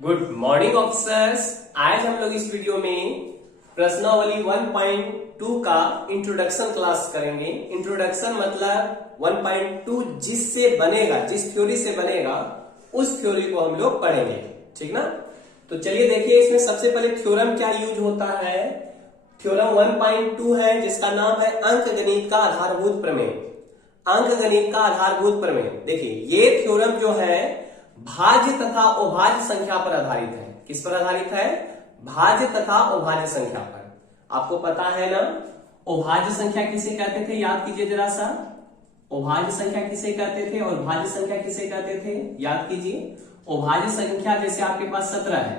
Good morning officers. आज हम लोग इस वीडियो में प्रश्नावली 1.2 का इंट्रोडक्शन क्लास करेंगे। इंट्रोडक्शन मतलब 1.2 जिससे बनेगा, जिस थ्योरी से बनेगा उस थ्योरी को हम लोग पढ़ेंगे, ठीक ना। तो चलिए देखिए, इसमें सबसे पहले थ्योरम क्या यूज होता है। थ्योरम 1.2 है जिसका नाम है अंकगणित का आधारभूत प्रमेय। अंकगणित का आधारभूत प्रमेय, देखिए ये थ्योरम जो है भाज्य तथा अभाज्य संख्या पर आधारित है। किस पर आधारित है? भाज्य तथा अभाज्य संख्या पर। आपको पता है ना, अभाज्य संख्या किसे कहते थे, याद कीजिए जरा सा। अभाज्य संख्या किसे कहते थे और भाज्य संख्या किसे कहते थे, याद कीजिए। अभाज्य संख्या जैसे आपके पास 17 है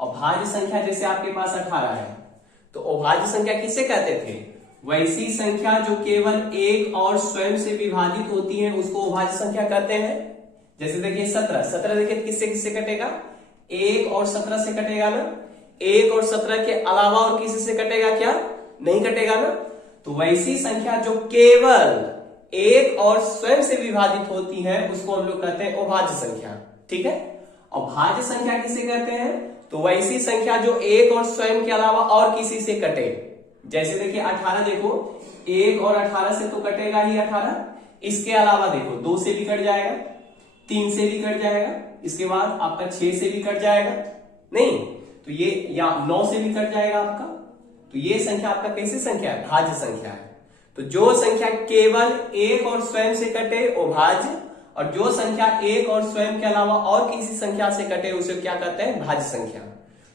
और भाज्य संख्या जैसे आपके पास 18 है, तो अभाज्य संख्या किसे कहते थे? वैसी संख्या जो केवल एक और स्वयं से विभाजित होती है उसको अभाज्य संख्या कहते हैं। जैसे देखिए 17 देखिए किससे किससे कटेगा, 1 और 17 से कटेगा ना। 1 और 17 के अलावा और किसी से कटेगा क्या? नहीं कटेगा ना। तो वैसी संख्या जो केवल एक और स्वयं से विभाजित होती है उसको हम लोग कहते हैं अभाज्य संख्या, ठीक है। और भाज्य संख्या किसे कहते हैं? तो वैसी संख्या जो एक और स्वयं के अलावा और किसी से कटे। जैसे देखिए 18, देखो 1 और 18 से तो कटेगा ही 18, इसके अलावा देखो 2 से भी कट जाएगा, 3 से भी कट जाएगा, इसके बाद आपका 6 से भी कट जाएगा, नहीं तो ये या 9 से भी कट जाएगा आपका। तो ये संख्या आपका कैसी संख्या है? भाज्य संख्या है। तो जो संख्या केवल एक और स्वयं से कटे वो भाज्य, और जो संख्या एक और स्वयं के अलावा और किसी संख्या से कटे उसे क्या कहते हैं? भाज्य संख्या।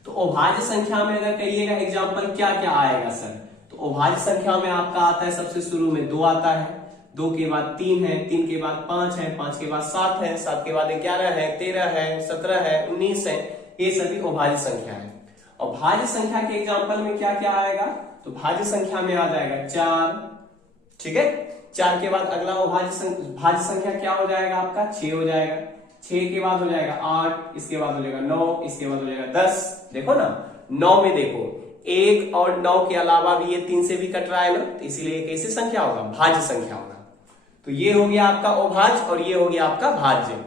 तो अभाज्य संख्या में अगर कहिएगा एग्जाम्पल क्या क्या आएगा सर, तो अभाज्य संख्या में आपका आता है सबसे शुरू में 2 आता है, 2 के बाद 3 है, 3 के बाद 5 है, 5 के बाद 7 है, 7 के बाद 11 है, 13 है, 17 है, 19 है, ये सभी अभाज्य संख्या है। और भाज्य संख्या के एग्जाम्पल में क्या क्या आएगा? तो भाज्य संख्या में आ जाएगा 4, ठीक है। 4 के बाद अगला भाज्य संख्या क्या हो जाएगा आपका? 6 हो जाएगा। 6 के बाद हो जाएगा 8, इसके बाद हो जाएगा 9, इसके बाद हो जाएगा 10। देखो ना 9 में देखो 1 और 9 के अलावा भी ये 3 से भी कट रहा है ना, तो इसीलिए कैसी संख्या होगा? भाज्य संख्या होगा। तो ये हो गया आपका अभाज्य और ये हो गया आपका भाज्य।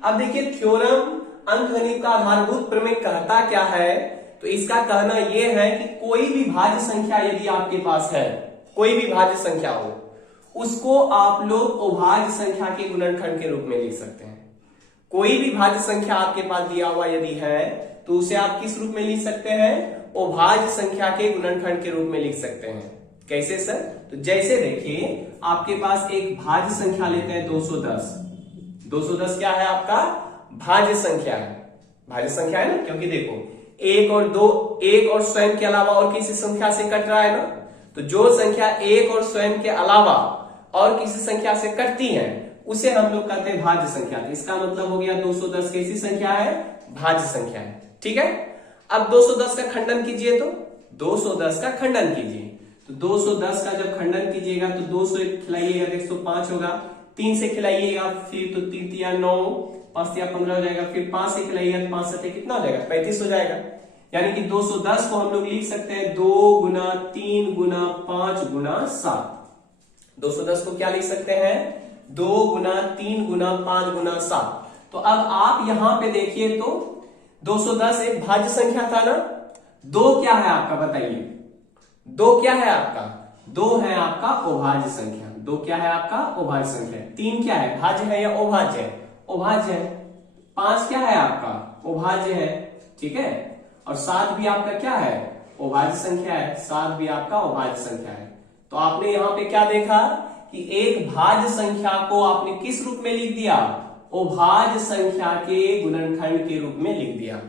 अब देखिए थ्योरम अंकगणित का आधारभूत प्रमेय कहता क्या है? तो इसका कहना यह है कि कोई भी भाज्य संख्या यदि आपके पास है, कोई भी भाज्य संख्या हो, उसको आप लोग अभाज्य संख्या के गुणनखंड के रूप में लिख सकते हैं। कोई भी भाज्य संख्या आपके पास दिया हुआ यदि है तो उसे आप किस रूप में लिख सकते हैं? अभाज्य संख्या के गुणनखंड के रूप में लिख सकते हैं। कैसे सर? तो जैसे देखिए आपके पास एक भाज्य संख्या लेते हैं 210। 210 क्या है आपका? भाज्य संख्या है। भाज्य संख्या है ना, क्योंकि देखो 1 और 2 एक और स्वयं के अलावा और किसी संख्या से कट रहा है ना। तो जो संख्या एक और स्वयं के अलावा और किसी संख्या से कटती है उसे हम लोग कहते हैं भाज्य संख्या। इसका मतलब हो गया 210 कैसी संख्या है? भाज्य संख्या है, ठीक है। अब 210 का खंडन कीजिए, तो 210 का खंडन कीजिए। तो 210 का जब खंडन कीजिएगा तो 2 से खिलाइएगा तो 105 होगा, 3 से खिलाइएगा फिर तो 3 या 9, 5 या 15 हो जाएगा, फिर 5 से खिलाइएगा तो 5 से कितना हो जाएगा? 35 हो जाएगा। यानी कि 210 को हम लोग लिख सकते हैं 2 गुना 3 गुना 5 गुना 7। 210 को क्या लिख सकते हैं? 2 गुना 3 गुना 5 गुना 7। तो अब आप यहां पे देखिए तो 210 एक भाज्य संख्या था ना। 2 क्या है आपका बताइए? 2 क्या है आपका? 2 है आपका अभाज्य संख्या। 2 क्या है आपका? अभाज्य संख्या। 3 क्या है? भाज्य है या अभाज्य है? अभाज्य है। 5 क्या है आपका? अभाज्य है, ठीक है। और 7 भी आपका क्या है? अभाज्य संख्या है। 7 भी आपका अभाज्य संख्या है। तो आपने यहां पे क्या देखा कि एक भाज्य संख्या को आपने किस रूप में लिख दिया? अभाज्य संख्या के गुणनखंड के रूप में लिख दिया।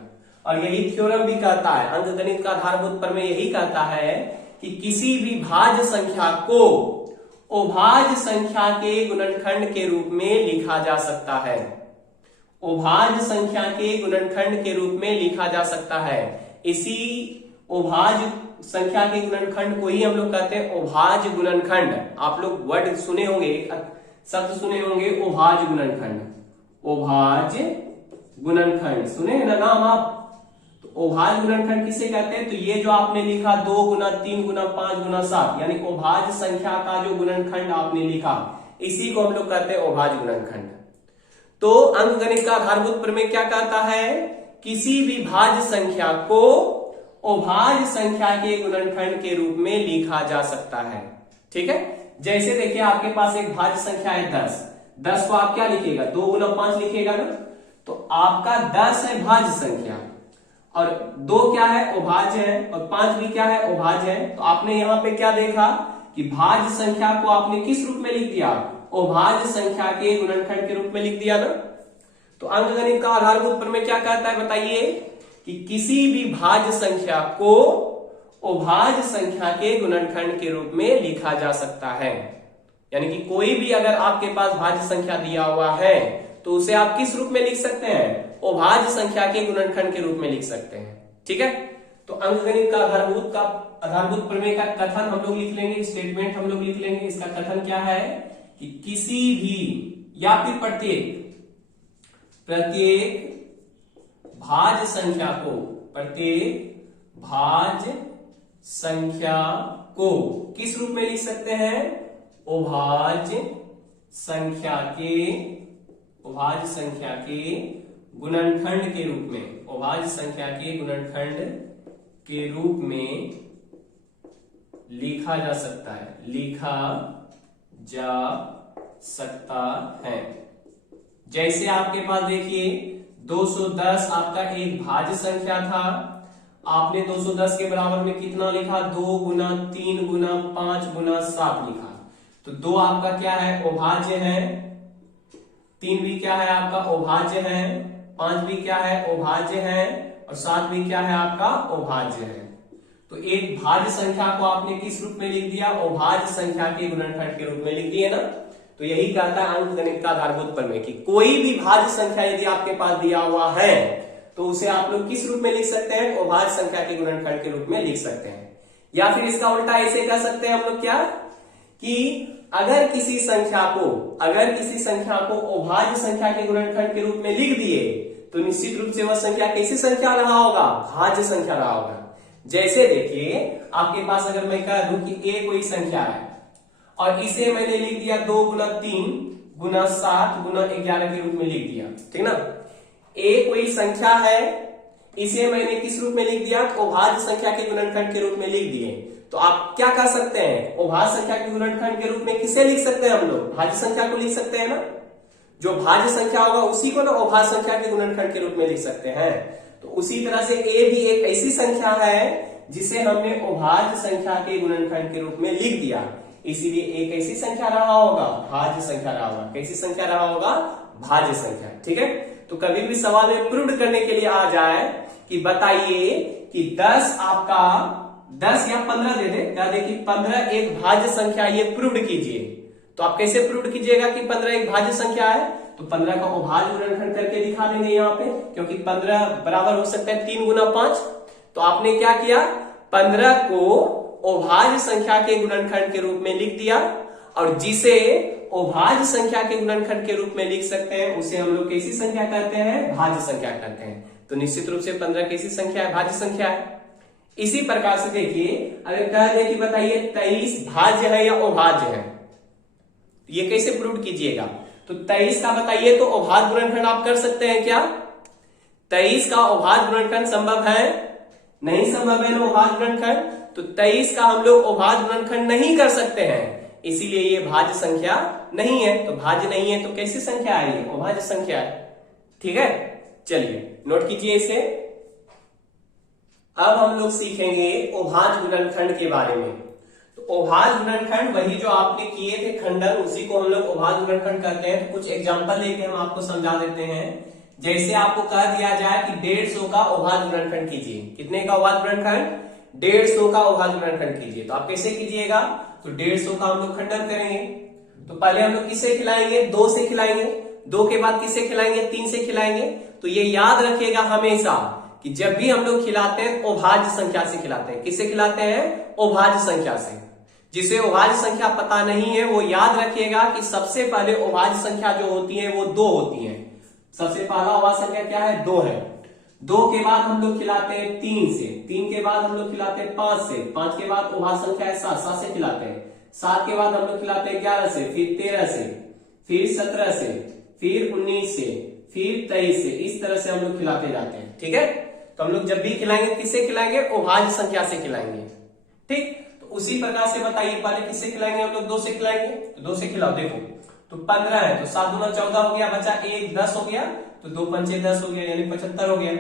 और यही थ्योरम भी कहता है, अंकगणित का आधारभूत प्रमेय यही कहता है कि किसी भी भाज्य संख्या को अभाज्य संख्या के गुणनखंड के रूप में लिखा जा सकता है। अभाज्य संख्या के गुणनखंड के रूप में लिखा जा सकता है। इसी अभाज्य संख्या के गुणनखंड को ही हम लोग कहते हैं अभाज्य गुणनखंड। आप लोग वर्ड सुने होंगे, शब्द सुने होंगे अभाज्य गुणनखंड। अभाज्य गुणनखंड सुने हैं ना नाम आप? तो अभाज्य गुणनखंड किसे कहते हैं? तो ये जो आपने लिखा 2 गुना 3 गुना 5 गुना 7 यानी अभाज्य संख्या का जो गुणनखंड आपने लिखा इसी को हम लोग कहते हैं अभाज्य गुणनखंड। तो अंकगणित का आधारभूत प्रमेय क्या कहता है किसी भी भाज्य संख्या को अभाज्य संख्या के गुणनखंड के रूप में लिखा जा सकता है। ठीक है, जैसे देखिए आपके पास एक भाज्य संख्या है 10। 10 को आप क्या लिखेगा, 2 गुना 5 लिखेगा ना। तो आपका 10 है भाज्य संख्या और 2 क्या है, अभाज्य है, और 5 भी क्या है, अभाज्य है। तो आपने यहां पे क्या देखा कि भाज्य संख्या को आपने किस रूप में लिख दिया, अभाज्य संख्या के गुणनखंड के रूप में लिख दिया ना। तो अंकगणित का आधारभूत प्रमेय क्या कहता है बताइए, कि किसी भी भाज्य संख्या को अभाज्य संख्या के गुणनखंड के रूप में लिखा जा सकता है। यानी कि कोई भी अगर आपके पास भाज्य संख्या दिया हुआ है तो उसे आप किस रूप में लिख सकते हैं, अभाज्य संख्या के गुणनखंड के रूप में लिख सकते हैं। ठीक है, तो अंकगणित का आधारभूत प्रमेय का कथन हम लोग लिख लेंगे, स्टेटमेंट हम लोग लिख लेंगे। इसका कथन क्या है कि किसी भी या फिर प्रत्येक भाज्य संख्या को किस रूप में लिख सकते हैं, अभाज्य संख्या के गुणनखंड के रूप में, अभाज्य संख्या के गुणनखंड के रूप में लिखा जा सकता है। जैसे आपके पास देखिए 210 आपका एक भाज्य संख्या था, आपने 210 के बराबर में कितना लिखा, 2 गुना 3 गुना 5 गुना 7 लिखा। तो 2 आपका क्या है, अभाज्य है, 3 भी क्या है आपका, अभाज्य है, 5 भी क्या है, अभाज्य है, और 7 भी क्या है आपका, अभाज्य है। तो एक भाज्य संख्या को आपने किस रूप में लिख दिया, अभाज्य संख्या के गुणनखंड के रूप में लिख दिए ना। तो यही कहता है अंकगणित का आधारभूत प्रमेय कि कोई भी भाज्य संख्या यदि आपके पास दिया हुआ है तो उसे आप लोग किस रूप में लिख सकते हैं, अभाज्य संख्या के गुणनखंड के रूप में लिख सकते हैं। या फिर इसका उल्टा ऐसे कह सकते हैं हम लोग क्या, कि अगर किसी संख्या को अभाज्य संख्या के गुणनखंड के रूप में लिख दिए तो निश्चित रूप से वह संख्या कैसी संख्या रहा होगा, भाज्य संख्या रहा होगा। जैसे देखिए आपके पास अगर मैं कह दूं कि a कोई संख्या है और इसे मैंने लिख दिया 2 गुना 3 गुना 7 गुना 11 के रूप में लिख दिया, ठीक ना। a कोई संख्या है, इसे मैंने किस रूप में लिख दिया, अभाज्य संख्या के गुणनखंड के रूप में लिख दिए। तो आप क्या कर सकते हैं, अभाज्य संख्या के गुणनखंड के रूप में किसे लिख सकते हैं हम लोग, भाज्य संख्या को लिख सकते हैं ना। जो भाज्य संख्या होगा उसी को ना अभाज्य संख्या के गुणनखंड के रूप में लिख सकते हैं। तो उसी तरह से a भी एक ऐसी संख्या है जिसे हमने अभाज्य संख्या के गुणनखंड के रूप में लिख दिया, इसीलिए एक ऐसी संख्या रहा होगा, भाज्य संख्या रहा होगा। कैसी संख्या रहा होगा, भाज्य संख्या। ठीक है, तो कभी भी सवाल में प्रूव करने के लिए आ जाए कि बताइए कि 10 आपका 10 या 15 दे दे, क्या दे कि 15 एक भाज्य संख्या, ये प्रूव कीजिए। तो आप कैसे प्रूव कीजिएगा कि 15 एक भाज्य संख्या है, तो 15 का अभाज्य गुणनखंड करके दिखा देंगे यहाँ पे, क्योंकि 15 बराबर हो सकता है 3 गुना 5। तो आपने क्या किया, 15 को अभाज्य संख्या के गुणनखंड के रूप में लिख दिया, और जिसे अभाज्य संख्या के गुणनखंड के रूप में लिख सकते हैं उसे हम लोग कैसी संख्या कहते हैं, भाज्य संख्या कहते हैं। तो निश्चित रूप से 15 कैसी संख्या है, भाज्य संख्या है। इसी प्रकार से देखिए अगर कह दे कि बताइए 23 भाज्य है या अभाज्य है, ये कैसे प्रूव कीजिएगा। तो 23 का बताइए तो अभाज्य गुणनखंड आप कर सकते हैं क्या, 23 का अभाज्य गुणनखंड संभव है, नहीं संभव है ना अभाज्य गुणनखंड। तो 23 का हम लोग अभाज्य गुणनखंड नहीं कर सकते हैं, इसीलिए ये भाज्य संख्या नहीं है। तो भाज्य नहीं है तो कैसी संख्या है, ये अभाज्य संख्या है। ठीक है, चलिए नोट कीजिए इसे। अब हम लोग सीखेंगे अभाज्य गुणनखंड के बारे में। तो अभाज्य गुणनखंड वही जो आपने किए थे खंडन, उसी को हम लोग अभाज्य गुणनखंड कहते हैं। तो कुछ एग्जांपल लेके हम आपको समझा देते हैं। जैसे आपको कह दिया जाए कि 150 का अभाज्य गुणनखंड कीजिए, कितने का अभाज्य गुणनखंड, 150 का अभाज्य गुणनखंड कीजिए। तो आप कैसे कीजिएगा, तो 150 का हम लोग खंडन करेंगे। तो पहले हम लोग किससे खिलाएंगे, 2 से खिलाएंगे, 2 के बाद किससे खिलाएंगे, 3 से खिलाएंगे। तो ये याद रखिएगा हमेशा कि जब भी हम लोग खिलाते हैं अभाज्य संख्या से खिलाते हैं। किससे खिलाते हैं, अभाज्य संख्या से। जिसे अभाज्य संख्या पता नहीं है वो याद रखिएगा कि सबसे पहले अभाज्य संख्या जो होती है वो 2 होती है। सबसे पहला अभाज्य संख्या क्या है, 2 है। 2 के बाद हम लोग खिलाते हैं 3 से, 3 के बाद हम लोग खिलाते हैं 5 से, 5 के बाद अभाज्य संख्या है 7, 7 से खिलाते हैं, 7 के बाद हम लोग खिलाते हैं 11 से, फिर 13 से, फिर 17 से, फिर 19 से, फिर 23 से। इस तरह से हम लोग खिलाते जाते हैं। ठीक है। तो हम लोग जब भी खिलाएंगे किससे खिलाएंगे, अभाज्य संख्या से खिलाएंगे, ठीक। तो उसी प्रकार से बताइए पहले किससे खिलाएंगे, हम लोग 2 से खिलाएंगे, तो 2 से खिलाओ। देखो तो 15 है तो 7 दूना 14 हो गया, बचा 1 10 हो गया, तो 2 पंचे 10 हो गया, यानी 75 हो गया।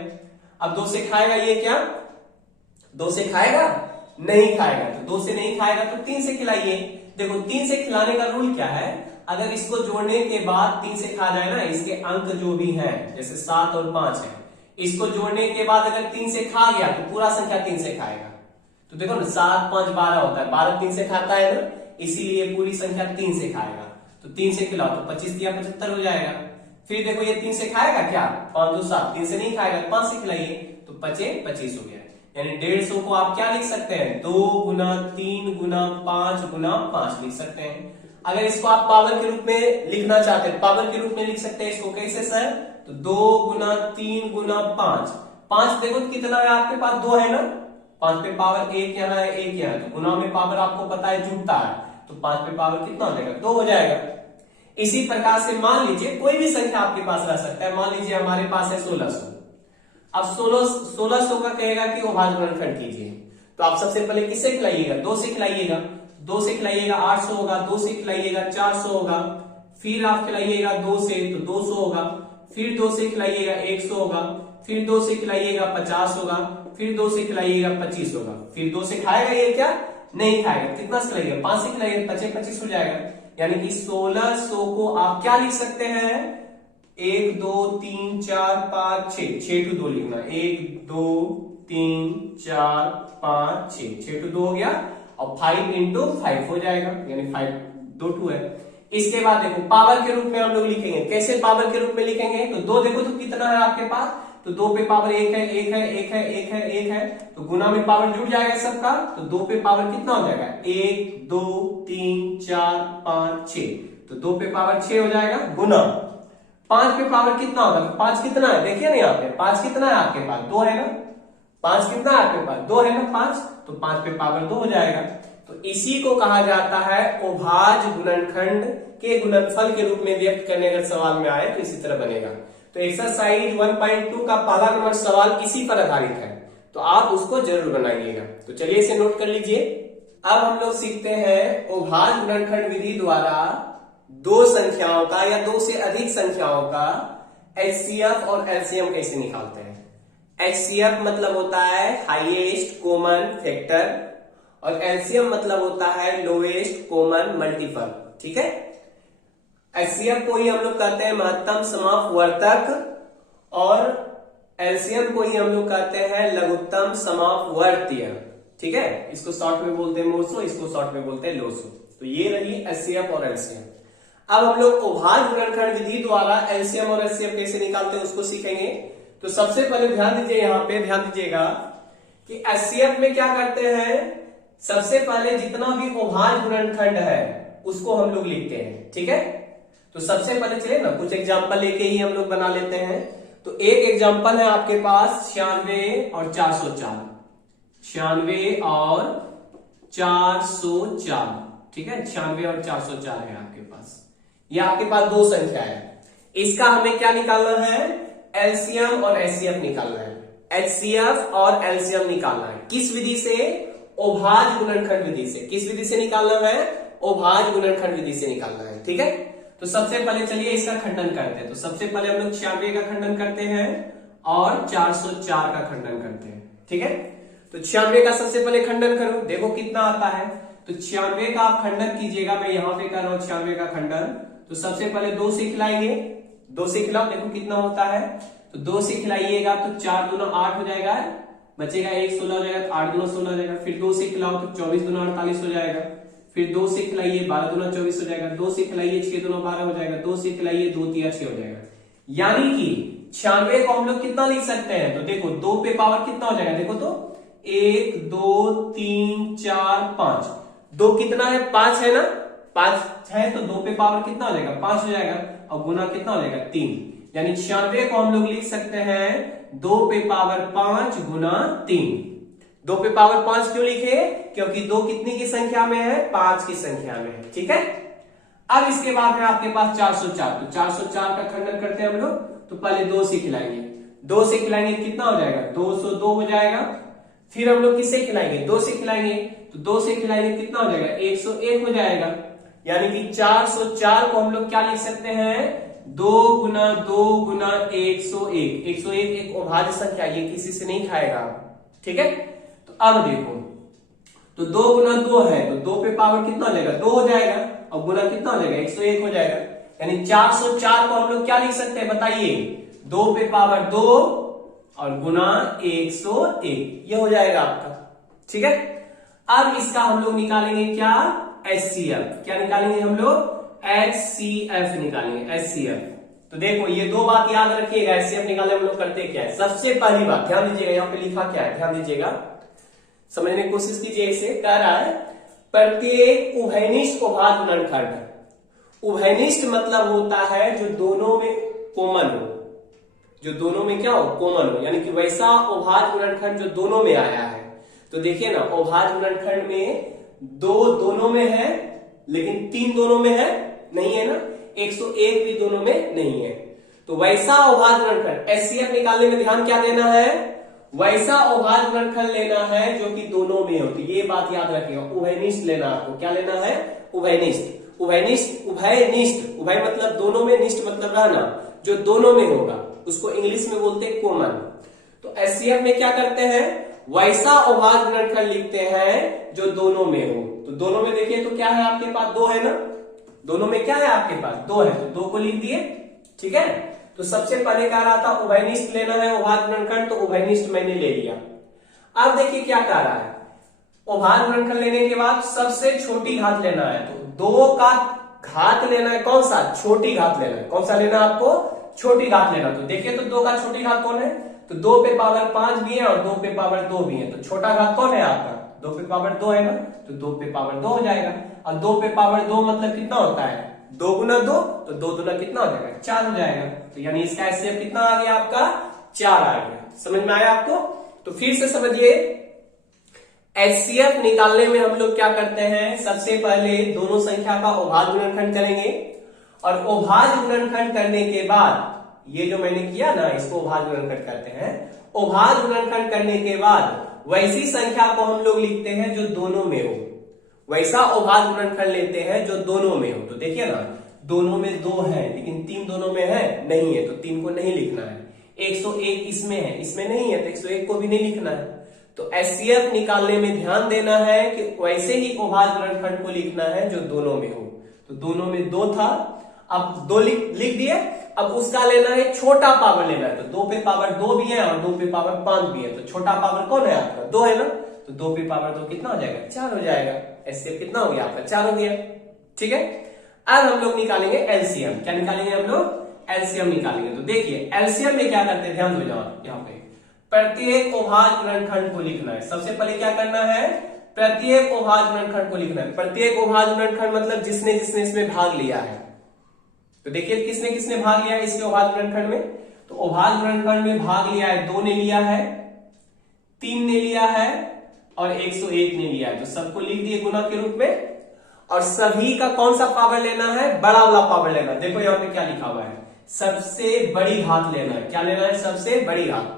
अब 2 से खाएगा ये क्या, 2 से खाएगा नहीं खाएगा, तो 2 से नहीं खाएगा तो 3 से खिलाइए। देखो 3 से खिलाने का रूल क्या है, अगर इसको जोड़ने के बाद 3 से खा जाए ना, इसके अंक जो भी हैं जैसे 7 और 5 है, इसको जोड़ने के बाद अगर 3 से खा गया तो पूरा संख्या 3 से खाएगा। तो देखो ना 7 5 12 होता है, 12 3 से खाता है ना, इसीलिए पूरी संख्या 3 से खाएगा। तो 3 से खिलाओ तो 25 दिया 75 हो जाएगा। फिर देखो ये 3 से खाएगा क्या, 5 2 7, 3 से नहीं खाएगा, 5 से खिलाइए तो 25 25 हो गया। यानी 150 को आप क्या लिख सकते हैं, 2 गुना 3 गुना 5 गुना 5 लिख सकते हैं। अगर इसको आप पावर के रूप में लिखना चाहते हैं, पावर के रूप में लिख सकते हैं इसको कैसे सर, तो 2 गुना 3 गुना 5, 5 देखो कितना है आपके पास, 2 है ना, 5 पे पावर 1 यहाँ है 1 यहाँ है, तो गुना में पावर आपको पता है जुड़ता है, तो 5 पे पावर कितना हो जाएगा, 2 हो जाएगा। इसी प्रकार से मान लीजिए कोई भी संख्या आपके पास रह सकता है, मान लीजिए हमारे पास है 1600। अब 1600 का कहेगा कि अभाज्य गुणनखंड कीजिए, तो आप सबसे पहले किससे खिलाइएगा, 2 से खिलाइएगा, 2 से खिलाइएगा 800 होगा, 2 से खिलाइएगा 400 होगा, फिर आप खिलाइएगा 2 से तो 200 होगा, फिर 2 से खिलाइएगा 100 होगा, फिर 2 से खिलाइएगा 50 होगा, फिर 2 से खिलाइएगा 25 होगा, फिर 2 से खाएगा ये क्या, नहीं खाएगा, कितना से खिलाइएगा, 5 से खिलाइएगा, 25 25 हो जाएगा। यानी कि 1600 को आप क्या लिख सकते हैं, 1 2 3 4 5 6, 6 टू 2 लिखना, 1 2 3 4 5 6, 6 टू 2 हो गया, और 5 इंटू 5 हो जाएगा, यानी 5 2 2 है। इसके बाद देखो पावर के रूप में हम लोग लिखेंगे, कैसे पावर के रूप में लिखेंगे, तो 2 देखो तो कितना है आपके पास, तो 2 पे पावर 1 है 1 है 1 है 1 है 1 है, तो गुना में पावर जुड़ जाएगा सबका, तो 2 पे पावर कितना हो जाएगा, 1 2 3 4 5 6, तो 2 पे पावर 6 हो जाएगा, गुना 5 पे पावर कितना होगा, 5 कितना है देखिए ना यहाँ पे, 5 कितना है आपके पास, 2 है ना, 5 कितना है आपके पास, 2 है ना 5, तो 5 पे पावर 2 हो जाएगा। तो इसी को कहा जाता है अभाज्य गुणनखंड के गुणनफल के रूप में व्यक्त करने, अगर सवाल में आए तो इसी तरह बनेगा। तो एक्सरसाइज 1.2 का पहला नंबर सवाल इसी पर आधारित है, तो आप उसको जरूर बनाइएगा। तो चलिए इसे नोट कर लीजिए। अब हम लोग सीखते हैं अभाज्य गुणनखंड विधि द्वारा 2 संख्याओं का या 2 से अधिक संख्याओं का एचसीएफ और एलसीएम कैसे निकालते हैं। एचसीएफ मतलब होता है हाईएस्ट कॉमन फैक्टर, और एलसीएम मतलब होता है लोएस्ट कॉमन मल्टीपल, ठीक है। एचसीएफ को ही हम लोग कहते हैं महत्तम समापवर्तक, और एलसीएम को ही हम लोग कहते हैं लघुत्तम समापवर्तीय, ठीक है। इसको शॉर्ट में बोलते हैं मोसो, इसको शॉर्ट में बोलते हैं लोसो। तो ये रही एचसीएफ और एलसीएम। अब हम लोग अभाज्य गुणनखंड विधि द्वारा एलसीएम और एचसीएफ कैसे निकालते हैं उसको सीखेंगे। तो सबसे पहले ध्यान दीजिए, यहाँ पे ध्यान दीजिएगा कि एचसीएफ में क्या करते हैं, सबसे पहले जितना भी अभाज्य गुणनखंड है उसको हम लोग लिखते हैं, ठीक है। तो सबसे पहले चलिए ना कुछ एग्जांपल लेके ही हम लोग बना लेते हैं। तो एक एग्जांपल है आपके पास 96 और 404, 96 और 404, ठीक है, 96 और 404 है आपके पास। ये आपके पास 2 संख्या है, इसका हमें क्या निकालना है, एलसीएम और एचसीएफ निकालना है। एचसीएफ और एलसीएम निकालना है किस विधि से, अभाज्य गुणनखंड विधि से। किस विधि से निकालना है, अभाज्य गुणनखंड विधि से निकालना है, ठीक है। तो सबसे पहले चलिए इसका खंडन करते हैं। तो सबसे पहले हम लोग 96 का खंडन करते हैं और 404 का खंडन करते हैं, ठीक है। तो 96 का सबसे पहले खंडन करो, देखो कितना आता है। तो 96 का आप खंडन कीजिएगा, मैं यहां पे कर रहा हूं 96 का खंडन। तो सबसे पहले 2 से खिलाएंगे, 2 से खिलाओ, देखो कितना होता है। तो 2 से खिलाइएगा तो 4 दूना 8 हो जाएगा, बचेगा 1 16 हो जाएगा, तो 8 दूना 16 हो जाएगा। फिर 2 से खिलाओ तो 24 दूना 48 हो जाएगा। फिर 2 से खिलाइए 12 दूना 24 हो जाएगा। 2 से खिलाइए 6 दूना 12 हो जाएगा। 2 से खिलाइए 2 3 6 हो जाएगा। यानी कि 96 को हम लोग कितना लिख सकते हैं, तो देखो 2 पे पावर कितना हो जाएगा, देखो तो 1 2 3 4 5, 2 कितना है 5 है ना, 5 है तो 2 पे पावर कितना हो जाएगा 5 हो जाएगा, और गुना कितना हो जाएगा 3। यानी 96 को हम लोग लिख सकते हैं 2 पे पावर 5 गुना 3। 2 पे पावर 5 क्यों लिखे, क्योंकि 2 कितनी की संख्या में है, 5 की संख्या में है, ठीक है। अब इसके बाद है आपके पास 404। तो 404 का खंडन करते हैं हम लोग। तो पहले 2 से खिलाएंगे, 2 से खिलाएंगे कितना हो जाएगा, 202 हो जाएगा। फिर हम लोग किससे खिलाएंगे, 2 से खिलाएंगे, तो 2 से खिलाएंगे कितना हो जाएगा, 101 हो जाएगा। यानी कि 404 को हम लोग क्या लिख सकते हैं, 2 गुना 2 गुना 101। 101 एक अभाज्य संख्या, ये किसी से नहीं खाएगा, ठीक है। तो अब देखो, तो 2 गुना 2 है तो 2 पे पावर कितना हो जाएगा, 2 हो जाएगा, और गुना कितना हो जाएगा, 101 हो जाएगा। यानी 404 को हम लोग क्या लिख सकते हैं बताइए, 2 पे पावर 2 और गुना 101, ये हो जाएगा आपका, ठीक है। अब इसका हम लोग निकालेंगे क्या, HCF। क्या निकालेंगे हम लोग, HCF निकालेंगे, HCF। तो देखो ये दो बात याद रखिएगा, HCF निकालने हम लोग करते क्या है। सबसे पहली बात ध्यान दीजिएगा, यहाँ पे लिखा क्या है, ध्यान दीजिएगा, समझने की कोशिश कीजिए। इसे कह रहा है प्रत्येक उभयनिष्ठ अभाज्य गुणनखंड। उभयनिष्ठ मतलब होता है जो दोनों में कॉमन हो, जो दोनों में क्या हो, कॉमन हो, यानी कि वैसा अभाज्य गुणनखंड जो दोनों में आया है। तो देखिए ना, अभाज्य गुणनखंड में 2 दोनों में है लेकिन 3 दोनों में है नहीं है ना, 101 भी दोनों में नहीं है। तो वैसा अभाज्य गुणनखंड HCF निकालने में ध्यान क्या देना है, वैसा अभाज्य गुणनखंड लेना है जो कि दोनों में हो। तो ये बात याद रखिएगा, उभयनिष्ठ लेना आपको, क्या लेना है, उभयनिष्ठ। उभयनिष्ठ, उभयनिष्ठ, उभय मतलब दोनों में, निष्ठ मतलब रहना, जो दोनों में होगा उसको इंग्लिश में बोलते हैं कॉमन। तो HCF में क्या करते हैं, वैसा अभाज्य गुणनखंड लिखते हैं जो दोनों में हो। तो दोनों में देखिए तो क्या है आपके पास, 2 है ना, दोनों में क्या है आपके पास, 2 है, तो 2 को लिख दिए, ठीक है। तो सबसे पहले कह रहा था उभयनिष्ठ लेना है अभाज्य गुणनखंड, तो उभयनिष्ठ मैंने ले लिया। अब देखिए क्या कह रहा है, अभाज्य गुणनखंड लेने के बाद सबसे छोटी घात लेना है। तो 2 का घात लेना है, कौन सा, छोटी घात लेना है। कौन सा लेना है आपको, छोटी घात लेना। तो देखिए तो 2 का छोटी घात कौन है, तो 2 पे पावर 5 भी है और 2 पे पावर 2 भी है। तो छोटा घात कौन है आपका, 2 पे पावर 2 है ना, तो 2 पे पावर 2 हो जाएगा। और 2 पे पावर 2 मतलब कितना होता है, 2 गुना 2, तो 2 गुना कितना हो जाएगा, 4 हो जाएगा। तो यानी इसका HCF कितना आ गया आपका, 4 आ गया। समझ में आया आपको। तो फिर से समझिए, HCF निकालने में हम लोग क्या करते हैं, सबसे पहले दोनों संख्या का अभाज्य गुणनखंड करेंगे, और अभाज्य गुणनखंड करने के बाद ये जो मैंने किया ना, इसको अभाज्य गुणनखंड कहते हैं। अभाज्य गुणनखंड करने के बाद वैसी संख्या को हम लोग लिखते हैं जो दोनों में हो, वैसा अभाज्य गुणनखंड लेते हैं जो दोनों में हो। तो देखिए ना, दोनों में 2 है लेकिन 3 दोनों में है नहीं है, तो 3 को नहीं लिखना है। 101 इसमें है, इसमें नहीं है, तो 101 को भी नहीं लिखना है। तो HCF निकालने में ध्यान देना है कि वैसे ही अभाज्य गुणनखंड को लिखना है जो दोनों में हो। तो दोनों में 2 था, अब 2 लिख दिए। अब उसका लेना है छोटा पावर लेना है। तो 2 पे पावर 2 भी है और 2 पे पावर 5 भी है। तो छोटा पावर कौन है आपका, 2 है ना, तो 2 पे पावर 2 कितना हो जाएगा, 4 हो जाएगा। HCF कितना हो गया आपका, 4 हो गया, ठीक है। अब हम लोग निकालेंगे LCM। क्या निकालेंगे हम लोग, LCM निकालेंगे। तो देखिए LCM में क्या करते हैं, ध्यान दो यहाँ पे, प्रत्येक अभाज्य गुणनखंड को लिखना है। सबसे पहले क्या करना है, प्रत्येक अभाज्य गुणनखंड को लिखना है। प्रत्येक अभाज्य गुणनखंड मतलब जिसने जिसने इसमें भाग लिया है। तो देखिए किसने किसने भाग लिया है इसके अभाज्य गुणनखंड में। तो अभाज्य गुणनखंड में भाग लिया है, 2 ने लिया है, 3 ने लिया है और 101 ने लिया है। तो सबको लिख दिए गुना के रूप में, और सभी का कौन सा पावर लेना है, बड़ा वाला पावर लेना है। देखो यहाँ पे क्या लिखा हुआ है, सबसे बड़ी घात लेना है। क्या लेना है, सबसे बड़ी घात।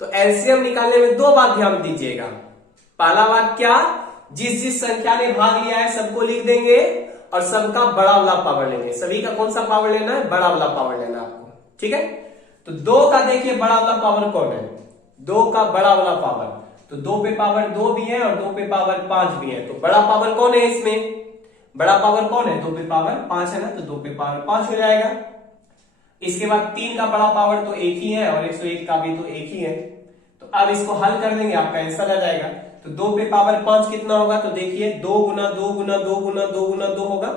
तो LCM निकालने में 2 बात ध्यान दीजिएगा। पहला बात क्या, जिस जिस संख्या ने भाग लिया है सबको लिख देंगे और सबका बड़ा वाला पावर लेंगे। सभी का कौन सा पावर लेना है, बड़ा वाला पावर लेना है आपको, ठीक है। तो 2 का देखिए बड़ा वाला पावर कौन है, 2 का बड़ा वाला पावर। तो 2 पे पावर 2 भी है और 2 पे पावर 5 भी है। तो बड़ा पावर कौन है इसमें, बड़ा पावर कौन है, 2 पे पावर 5 है ना, तो 2 पे पावर 5 हो जाएगा। इसके बाद 3 का बड़ा पावर तो 1 ही है और 101 का भी तो 1 ही है। तो अब इसको हल कर देंगे, आपका आंसर आ जाएगा। तो 2 पे पावर 5 कितना होगा, तो देखिए 2 गुना 2 गुना 2 गुना 2 गुना 2 होगा।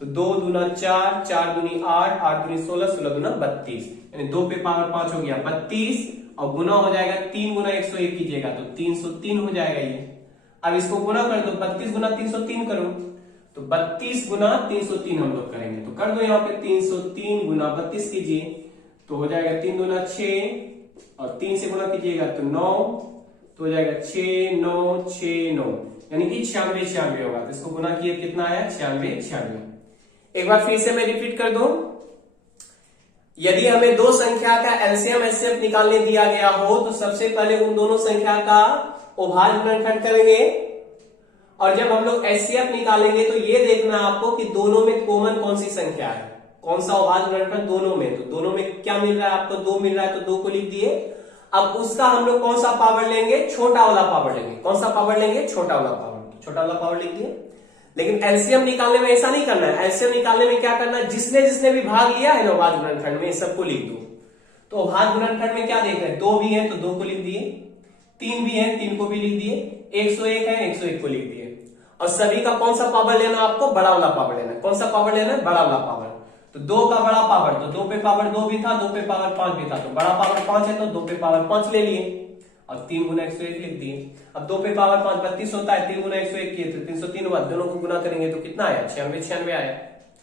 तो 2 दूना 4, 4 दूनी 8, 8 दूनी 16, 16 दूना 32, यानी 2 पे पावर 5 हो गया 32, और गुना हो जाएगा 3 गुना 101 कीजिएगा तो 303 हो जाएगा ये। अब इसको गुना कर दो, 32 गुना 303 करो, तो 32 गुना 303 हम लोग करेंगे। तो कर दो यहाँ पे 303 गुना 32 कीजिए, तो हो जाएगा 3 दूना 6 और 3 से गुना कीजिएगा तो 9, तो हो जाएगा 6 9 6 9, यानी कि 96 96 होगा। तो इसको गुना किए कितना आया, 96 96। एक बार फिर से मैं रिपीट कर दूं, यदि हमें दो संख्या का एलसीएम एचसीएफ निकालने दिया गया हो तो सबसे पहले उन दोनों संख्या का उभाज्य गुणनखंड करेंगे, और जब हम लोग एचसीएफ निकालेंगे तो ये देखना है आपको कि दोनों में कॉमन कौन सी संख्या है, कौन सा उभाज्य गुणनखंड दोनों में। तो दोनों में क्या मिल रहा है आपको, 2 मिल रहा है, तो 2 को लिख दिए। अब उसका हम लोग कौन सा पावर लेंगे, छोटा वाला पावर लेंगे। कौन सा पावर लेंगे, छोटा वाला पावर। छोटा वाला पावर लिख दिए। लेकिन एलसीएम निकालने में ऐसा नहीं करना है। एलसीएम निकालने में क्या करना है, जिसने जिसने भी भाग लिया है ना उभाज्य गुणनखंड में, सबको लिख दो। तो उभाज्य गुणनखंड में क्या देख रहे हैं, 2 भी है तो 2 को लिख दिए, 3 भी है 3 को भी लिख दिए, 101 है 101 को लिख दिए। और सभी का कौन सा पावर लेना, आपको बड़ा वाला पावर लेना है। कौन सा पावर लेना है, बड़ा वाला पावर। तो 2 का बड़ा पावर, तो 2 पे पावर 2 भी था, 2 पे पावर 5 भी था, तो बड़ा पावर 5 है तो 2 पे पावर 5 ले लिए और 3 गुना 101 लिख दिए। अब 2 पे पावर 5 32 होता है, 3 गुना 101 किए तो 303 हुआ, दोनों को गुना करेंगे तो कितना आया, 96 आया।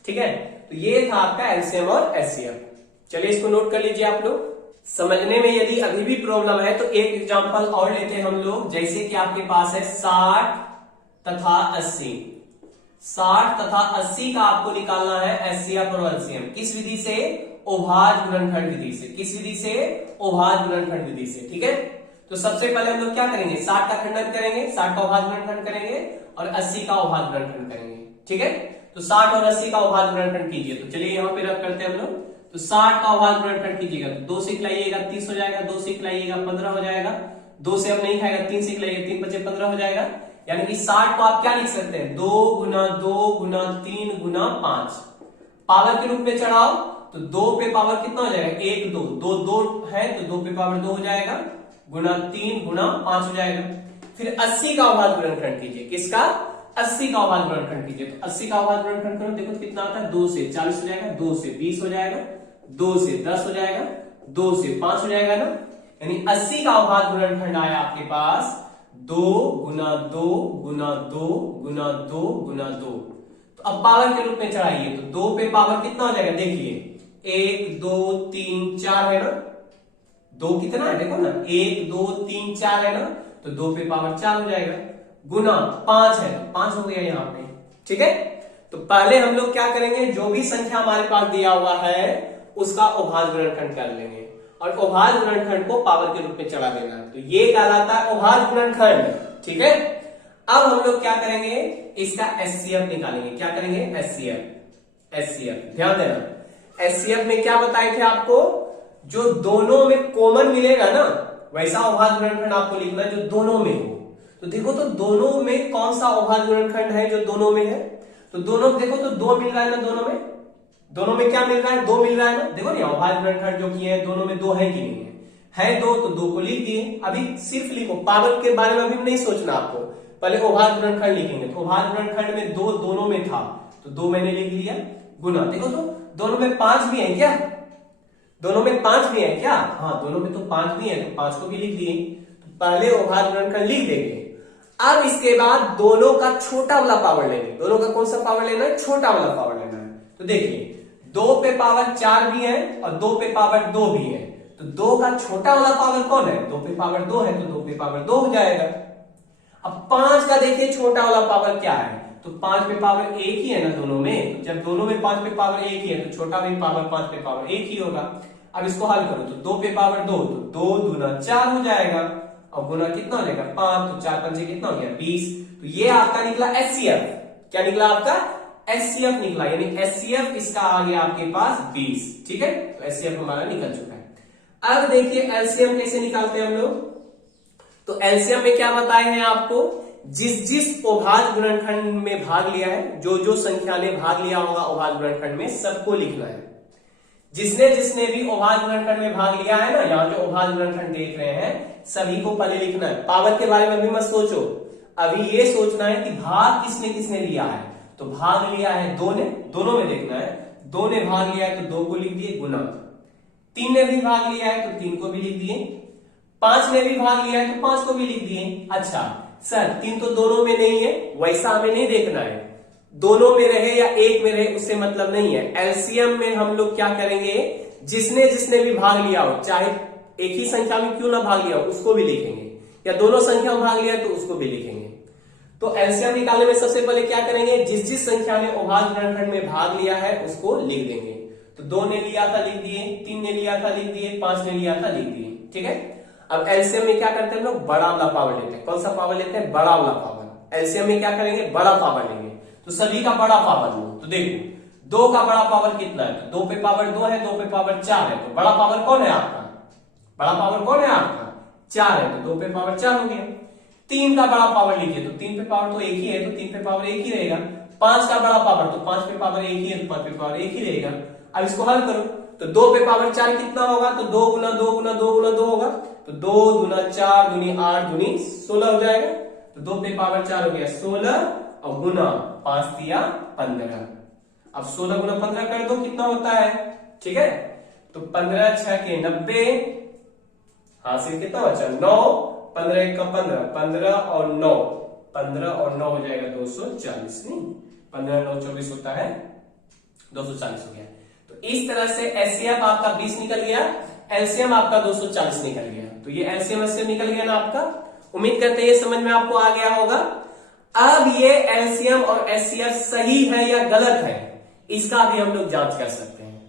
ठीक है, तो ये था आपका एलसीएम और एचसीएफ। चलिए इसको नोट कर लीजिए आप लोग। समझने में यदि अभी भी प्रॉब्लम है तो एक एग्जांपल और लेते हैं हम लोग। जैसे कि आपके पास है 60 तथा 80। 60 तथा 80 का आपको निकालना है एचसीएफ और एलसीएम। किस विधि से, उभाज्य गुणनखंड विधि से। किस विधि से, उभाज्य गुणनखंड विधि से। ठीक है, तो सबसे पहले हम लोग क्या करेंगे, 60 का खंडन करेंगे, 60 का उभाज्य गुणनखंड करेंगे और 80 का उभाज्य गुणनखंड करेंगे। ठीक है, तो 60 और 80 का उभाज्य गुणनखंड कीजिए। तो चलिए यहां पे रख करते हैं हम लोग। तो 60 का उभाज्य गुणनखंड कीजिएगा तो 2 से खिलाइएगा 30 हो जाएगा, 2 से खिलाइएगा 15 हो जाएगा, 2 से अब नहीं खाएगा 3 से खिलाइएगा 3 बचे 15 हो जाएगा। यानी कि 60 को आप क्या लिख सकते हैं, 2 गुना 2 गुना 3 गुना 5 पावर के रूप में चढ़ाओ। तो 2 पे पावर कितना हो जाएगा, 1 2 2 2 है तो 2 पे पावर 2 हो जाएगा, गुना 3 गुना 5 हो जाएगा। फिर 80 का उभाज्य गुणनखंड कीजिए। किसका, 80 का उभाज्य गुणनखंड कीजिए। तो 80 का उभाज्य गुणनखंड करो, देखो कितना आता है, 2 से 40 हो जाएगा, 2 से 20 हो जाएगा, 2 से 10 हो जाएगा, 2 से 5 हो जाएगा ना। यानी 80 का उभाज्य गुणनखंड आया आपके पास 2 गुना 2 गुना 2 गुना 2 गुना 2। तो अब पावर के रूप में चढ़ाइए तो 2 पे पावर कितना हो जाएगा, देखिए 1 2 3 4 है ना, 2 कितना है देखो ना, 1 2 3 4 है ना, तो 2 पे पावर 4 हो जाएगा, गुना 5 है तो 5 हो गया यहाँ पे। ठीक है, तो पहले हम लोग क्या करेंगे, जो भी संख्या हमारे पास दिया हुआ है उसका उभाज्य गुणनखंड कर लेंगे और उभाज्य गुणनखंड को पावर के रूप में चढ़ा देना। तो ये कहलाता है उभाज्य गुणनखंड। ठीक है, अब हम लोग क्या करेंगे, इसका एचसीएफ निकालेंगे। क्या करेंगे, एचसीएफ। एचसीएफ ध्यान देना, एचसीएफ में क्या बताए थे आपको, जो दोनों में कॉमन मिलेगा ना वैसा उभाज्य गुणनखंड आपको लिखना है जो दोनों में हो। तो देखो तो दोनों में कौन सा उभाज्य गुणनखंड है जो दोनों में है, तो दोनों देखो तो 2 मिल रहा है ना, दोनों में क्या मिल रहा है, 2 मिल रहा है ना। देखो ना उभाज्य गुणनखंड जो किए हैं दोनों में 2 है कि नहीं है 2 तो 2 को लिख दिए। अभी सिर्फ लिखो, पावर के बारे में अभी नहीं सोचना आपको, पहले उभाज्य गुणनखंड लिखेंगे। तो उभाज्य गुणनखंड में 2 दोनों में था तो 2 मैंने लिख लिया, गुना देखो तो दोनों में 5 भी है क्या, दोनों में 5 भी है क्या, हाँ दोनों में तो 5 भी है तो 5 को भी लिख दिए। तो पहले उभाज्य गुणनखंड लिख देंगे। अब इसके बाद दोनों का छोटा वाला पावर लेंगे। दोनों का कौन सा पावर लेना है, छोटा वाला पावर लेना है। तो देखिए 2 पे पावर 4 भी है और 2 पे पावर 2 भी है, तो 2 का छोटा वाला पावर कौन है, 2 पे पावर 2 है तो 2 पे पावर 2 हो जाएगा। अब 5 का देखिए छोटा वाला पावर क्या है, तो 5 पे पावर 1 ही है ना दोनों में, तो जब दोनों में 5 पे पावर 1 ही है तो छोटा भी पावर 5 पे पावर 1 ही होगा। अब इसको हल करो तो 2 पे पावर 2 तो 2 दूना 4 हो जाएगा और गुना कितना हो जाएगा 5, तो 4 5 कितना हो गया 20। तो ये आपका निकला एचसीएफ। क्या निकला आपका, एचसीएफ निकला, यानी एचसीएफ इसका आ गया आपके पास 20। ठीक है, तो एचसीएफ हमारा निकल चुका है। अब देखिए एलसीएम कैसे निकालते हैं हम लोग। तो एलसीएम में क्या बताए हैं आपको, जिस जिस उभाज्य गुणनखंड में भाग लिया है, जो जो संख्या ने भाग लिया होगा उभाज्य गुणनखंड में, सबको लिखना है। जिसने जिसने भी उभाज्य गुणनखंड में भाग लिया है ना, यहाँ जो उभाज्य गुणनखंड देख रहे हैं सभी को पहले लिखना है। पावर के बारे में अभी मत सोचो, अभी ये सोचना है कि भाग किसने किसने लिया है। तो भाग लिया है 2 ने, दोनों में देखना है, 2 ने भाग लिया है तो 2 को लिख दिए, गुना 3 ने भी भाग लिया है तो 3 को भी लिख दिए, 5 ने भी भाग लिया है तो 5 को भी लिख दिए। अच्छा सर 3 तो दोनों में नहीं है, वैसा हमें नहीं देखना है, दोनों में रहे या एक में रहे उससे मतलब नहीं है। एलसीएम में हम लोग क्या करेंगे, जिसने जिसने भी भाग लिया हो, चाहे एक ही संख्या में क्यों ना भाग लिया हो उसको भी लिखेंगे, या दोनों संख्या में भाग लिया तो उसको भी लिखेंगे। तो एलसीएम निकालने में सबसे पहले क्या करेंगे, जिस जिस संख्या ने उभाज्य गुणनखंड में भाग लिया है उसको लिख देंगे। तो 2 ने लिया था लिख दिए, 3 ने लिया था लिख दिए, 5 ने लिया था लिख दिए। ठीक है, अब एलसीएम में क्या करते हैं हम लोग, बड़ा वाला पावर लेते हैं। कौन सा पावर लेते हैं, बड़ा वाला पावर। एलसीएम में क्या करेंगे, बड़ा पावर लेंगे। तो सभी का बड़ा पावर लो, तो देखो 2 का बड़ा पावर कितना है, तो 2 पे पावर 2 है, 2 पे पावर 4 है, तो बड़ा पावर कौन है आपका, बड़ा पावर कौन है आपका, 4 है, तो 2 पे पावर 4 हो गया। 3 का बड़ा पावर लीजिए, तो 3 पे पावर तो एक ही है, तो 3 पे पावर एक ही रहेगा। 5 का बड़ा पावर, तो 5 पे पावर एक ही है, तो 5 पे पावर एक ही रहेगा। अब इसको हल करो, तो 2 पे पावर 4 कितना होगा, तो 2 गुना 2 गुना 2 गुना 2 होगा, तो 2 गुना 4 दुनी 8 दुनी 16 हो जाएगा। तो 2 पे पावर 4 हो गया 16 और गुना 5 दिया 15। अब 16 गुना 15 कर दो, कितना होता है, ठीक है, तो 15 6 के 90, हासिल कितना बचा 9, 15 1 का 15, 15 और 9, 15 और 9 हो जाएगा 240, नहीं 15 9 24 होता है 240 हो गया। तो इस तरह से एचसीएफ आपका 20 निकल गया, एलसीएम आपका 240 निकल गया। तो ये एलसीएम एचसीएफ निकल गया ना आपका। उम्मीद करते हैं ये समझ में आपको आ गया होगा। अब ये एलसीएम और एचसीएफ सही है या गलत है, इसका भी हम लोग जांच कर सकते हैं।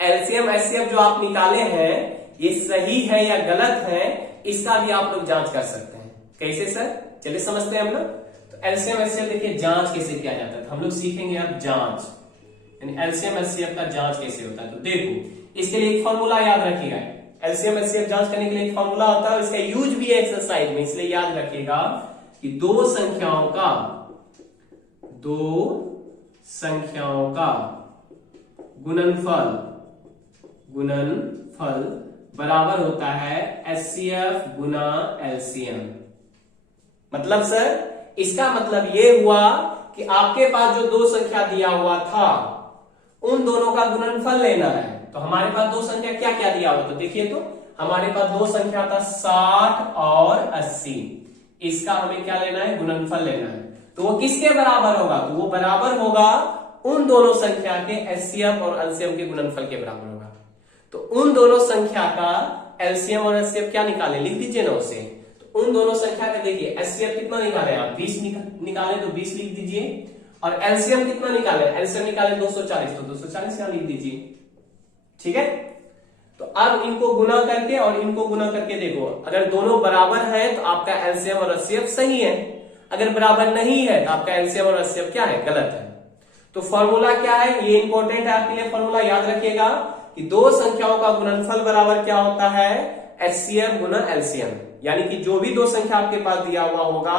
एलसीएम एचसीएफ जो आप निकाले हैं ये सही है या गलत है, इसका भी आप लोग जांच कर सकते हैं। कैसे सर, चलिए समझते हैं हम लोग। तो एलसीएम एचसीएफ देखिए जांच कैसे किया जाता है, तो हम लोग सीखेंगे अब जांच, यानी एलसीएम एचसीएफ का जांच कैसे होता है। तो देखो इसके लिए एक फॉर्मूला याद रखिएगा, एलसीएम एचसीएफ जांच करने के लिए एक फॉर्मूला होता है, इसका यूज भी है एक्सरसाइज में, इसलिए याद रखिएगा कि दो संख्याओं का गुणनफल बराबर होता है एचसीएफ गुना एलसीएम। मतलब सर इसका मतलब ये हुआ कि आपके पास जो दो संख्या दिया हुआ था उन दोनों का गुणनफल लेना है। तो हमारे पास दो संख्या क्या क्या दिया हुआ, तो देखिए तो हमारे पास दो संख्या था 60 और 80, इसका हमें क्या लेना है, गुणनफल लेना है। तो वो किसके बराबर होगा, तो वो बराबर होगा उन दोनों संख्या के एचसीएफ और एलसीएम के गुणनफल के बराबर होगा। तो उन दोनों संख्या का एलसीएम और एचसीएफ क्या निकाले, लिख दीजिए ना उसे। तो उन दोनों संख्या का देखिए एचसीएफ कितना निकाले आप, 20 निकाले तो 20 लिख दीजिए, और एलसीएम कितना निकाले, एलसीएम निकाले 240, तो 240 यहां लिख दीजिए। ठीक है, तो अब इनको गुना करके और इनको गुना करके देखो, अगर दोनों बराबर है तो आपका एलसीएम और एचसीएफ सही है, अगर बराबर नहीं है तो आपका एलसीएम और एचसीएफ क्या है, गलत है। तो फॉर्मूला क्या है, ये इंपॉर्टेंट है आपके लिए, फॉर्मूला याद रखिएगा कि दो संख्याओं का गुणनफल बराबर क्या होता है, एचसीएफ गुना एलसीएम। यानी कि जो भी दो संख्या आपके पास दिया हुआ होगा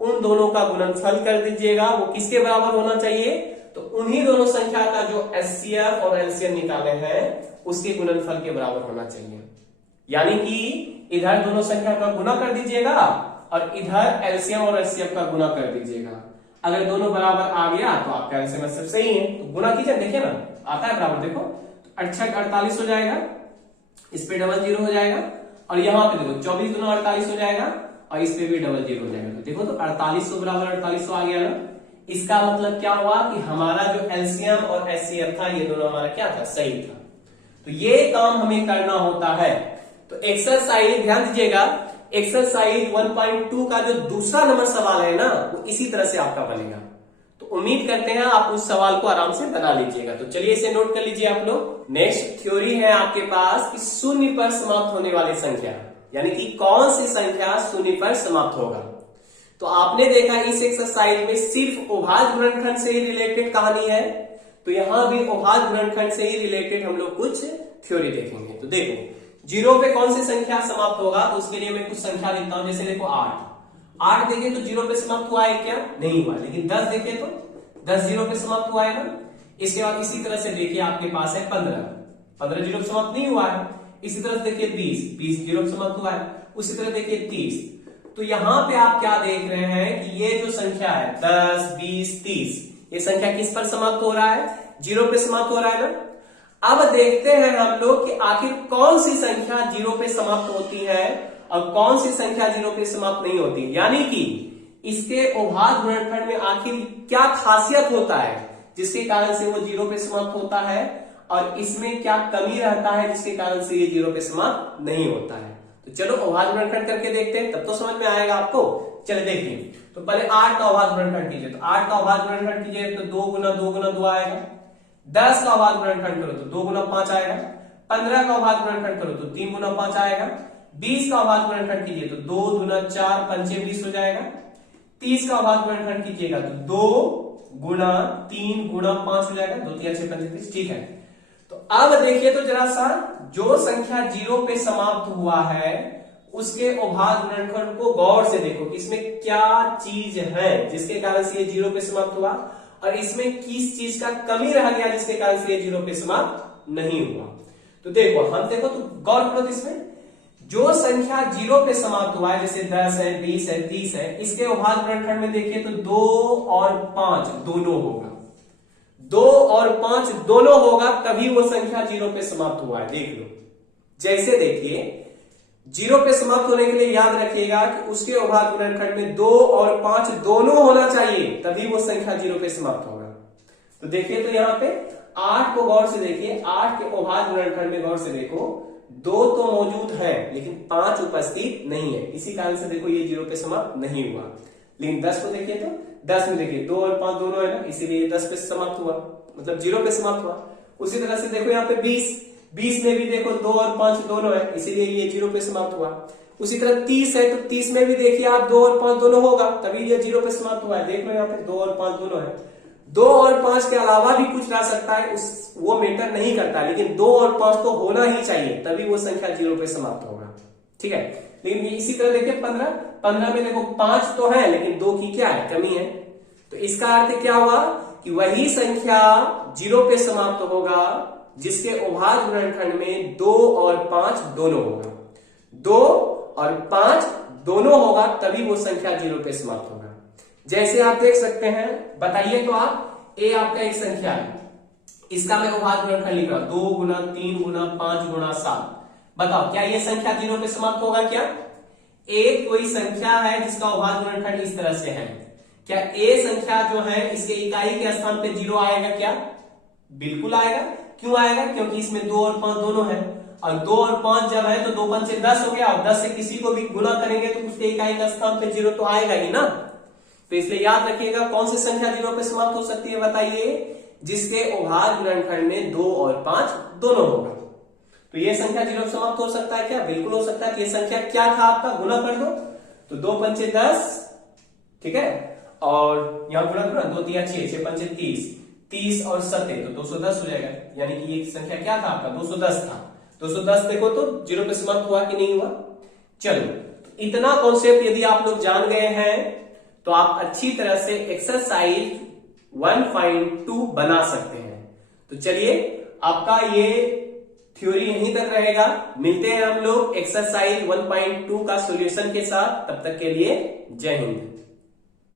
उन दोनों का गुणनफल कर दीजिएगा, वो किसके बराबर होना चाहिए, तो उन्हीं दोनों संख्या का जो एचसीएफ और एलसीएम निकाले हैं उसके गुणनफल के बराबर होना चाहिए। यानी कि इधर दोनों संख्या का गुना कर दीजिएगा और इधर एलसीएम और एचसीएफ का गुना कर दीजिएगा। अगर दोनों बराबर आ गया तो आपका एलसीएम एचसीएफ सही है, तो गुना कीजिए, देखिए ना आता है बराबर, देखो 48 हो जाएगा, इस पे डबल जीरो हो जाएगा, और यहाँ पे देखो 24 दूना 48 हो जाएगा, और इस पे भी डबल जीरो हो जाएगा। तो देखो तो 4800 बराबर 4800 आ गया ना। इसका मतलब क्या हुआ कि हमारा जो एलसीएम और एचसीएफ था ये दोनों हमारा क्या था, सही था। तो ये काम हमें करना होता है। तो एक्सरसाइज ध्यान दीजिएगा, एक्सरसाइज 1.2 का जो दूसरा नंबर सवाल है ना वो इसी तरह से आपका बनेगा। तो उम्मीद करते हैं आप उस सवाल को आराम से बना लीजिएगा। तो चलिए इसे नोट कर लीजिए आप लोग। नेक्स्ट थ्योरी है आपके पास कि शून्य पर समाप्त होने वाली संख्या, यानी कि कौन सी संख्या शून्य पर समाप्त होगा। तो आपने देखा इस एक्सरसाइज में सिर्फ अभाज्य गुणनखंड से ही रिलेटेड कहानी है, तो यहां भी अभाज्य गुणनखंड से ही रिलेटेड हम लोग कुछ थ्योरी देखेंगे। तो देखो जीरो पे कौन सी संख्या समाप्त होगा, तो उसके लिए मैं कुछ संख्या देता हूं। जैसे देखो 8 देखे तो जीरो पे समाप्त हुआ है क्या, नहीं हुआ। लेकिन 10 देखे तो 10 जीरो पे समाप्त हुआ है ना। इसके बाद इसी तरह से देखिए आपके पास है 15 जीरो पे समाप्त नहीं हुआ है। इसी तरह से देखिए 20 जीरो पे समाप्त हुआ है। उसी तरह देखिए 30। तो यहां पे आप क्या देख रहे हैं कि ये जो संख्या है 10 20 30, ये संख्या किस पर समाप्त हो रहा है, जीरो पे समाप्त हो रहा है ना। अब देखते हैं हम लोग कि आखिर कौन सी संख्या जीरो पे समाप्त होती है और कौन सी संख्या जीरो पे समाप्त नहीं होती, यानी कि इसके अभाज्य गुणनखंड में आखिर क्या खासियत होता है जिसके कारण से वो जीरो पे समाप्त होता है, और इसमें क्या कमी रहता है जिसके कारण से ये जीरो पे समाप्त नहीं होता है। तो चलो अभाज्य गुणनखंड करके देखते हैं, तब तो समझ में आएगा आपको। चलो देखिए, तो पहले 8 का अभाज्य गुणनखंड कीजिए। तो 8 का अभाज्य गुणनखंड कीजिए तो 2 गुना 2 गुना 2 आएगा। 10 का अभाज्य गुणनखंड करो तो 2 गुना 5 आएगा। 15 का अभाज्य गुणनखंड करो तो 3 गुना 5 आएगा। 20 का अभाज्य गुणनखंड कीजिए तो 2 गुना 4 पंचे 20 हो जाएगा। 30 का अभाज्य गुणनखंड कीजिएगा तो 2 गुना 3 गुना 5 हो जाएगा। 2 3 6 5 30, ठीक है। तो अब देखिए तो जरा सा, जो संख्या 0 पे समाप्त हुआ है उसके अभाज्य गुणनखंड को गौर से देखो कि इसमें क्या चीज है जिसके कारण से ये 0 पे समाप्त हुआ, और इसमें किस चीज का कमी रह गया जिसके कारण से ये 0 पे समाप्त नहीं हुआ। तो देखो तो गौर करो, इसमें जो संख्या 0 पे समाप्त हुआ है, जैसे 10 है, 20 है, 30 है, इसके अभाज्य गुणनखंड में देखिए तो 2 और 5 दोनों होगा। 2 और 5 दोनों होगा तभी वो संख्या 0 पे समाप्त हुआ है। देख लो, जैसे देखिए 0 पे समाप्त होने के लिए याद रखिएगा कि उसके अभाज्य गुणनखंड में 2 और 5 दोनों होना चाहिए तभी वो संख्या 0 पे समाप्त होगा। तो देखिए तो यहाँ पे 8 को गौर से देखिए, 8 के अभाज्य गुणनखंड में गौर से देखो, 2 तो मौजूद है लेकिन 5 उपस्थित नहीं है, इसी कारण से देखो ये 0 पे समाप्त नहीं हुआ। लेकिन 10 को देखिए तो 10 में देखिए 2 और 5 दोनों है ना, इसीलिए 10 पे समाप्त हुआ, मतलब 0 पे समाप्त हुआ। उसी तरह से देखो यहाँ पे 20 में भी देखो 2 और 5 दोनों है, इसीलिए ये 0 पे समाप्त हुआ। उसी तरह 30 है तो 30 में भी देखिए आप 2 और 5 दोनों होगा तभी ये 0 पे समाप्त हुआ है। देख लो यहाँ पे 2 और 5 दोनों है। 2 और 5 के अलावा भी कुछ रह सकता है, वो मैटर नहीं करता, लेकिन 2 और 5 तो होना ही चाहिए तभी वो संख्या 0 पे समाप्त होगा, ठीक है। लेकिन इसी तरह देखिए 15 में देखो 5 तो है लेकिन 2 की क्या है, कमी है। तो इसका अर्थ क्या हुआ कि वही संख्या 0 पे समाप्त होगा जिसके अभाज्य गुणनखंड में 2 और 5 दोनों होगा। 2 और 5 दोनों होगा तभी वो संख्या 0 पे समाप्त होगा। जैसे आप देख सकते हैं, बताइए तो आप, ए आपका एक संख्या है, इसका मैं अभाज्य गुणनखंड लिख रहा हूं 2 गुना 3 गुना 5 गुना 7। बताओ क्या ये संख्या 0 पे समाप्त होगा क्या? एक कोई संख्या है जिसका अभाज्य गुणनखंड इस तरह से है, क्या ए संख्या जो है इसके इकाई के स्थान पे 0 आएगा क्या? बिल्कुल आएगा। क्यों आएगा? क्योंकि इसमें 2 और 5 दोनों है, और 2 और 5 जब है तो 2 5 से 10 हो गया, और 10 से किसी को भी गुना करेंगे तो उसके इकाई का स्थान पे 0 तो आएगा ही ना। तो इसलिए याद रखिएगा कौन सी संख्या 0 पे समाप्त हो सकती है, बताइए, जिसके अभाज्य गुणनखंड में 2 और 5 दोनों होगा। तो ये संख्या 0 पे समाप्त हो सकता है क्या? बिल्कुल हो सकता है। ये संख्या क्या था आपका, गुना कर दो तो 2 पंचे 10, ठीक है, और यहां गुणा करो 2 3 6 6 पंचे 30, 30 और 7 तो 210 हो जाएगा। यानी कि ये संख्या क्या था आपका, 210 था। 210 देखो तो 0 पे समाप्त हुआ कि नहीं हुआ। चलो, तो इतना कॉन्सेप्ट यदि आप लोग जान गए हैं तो आप अच्छी तरह से एक्सरसाइज 1.2 बना सकते हैं। तो चलिए, आपका ये थ्योरी यहीं तक रहेगा। मिलते हैं हम लोग एक्सरसाइज 1.2 का सॉल्यूशन के साथ। तब तक के लिए जय हिंद।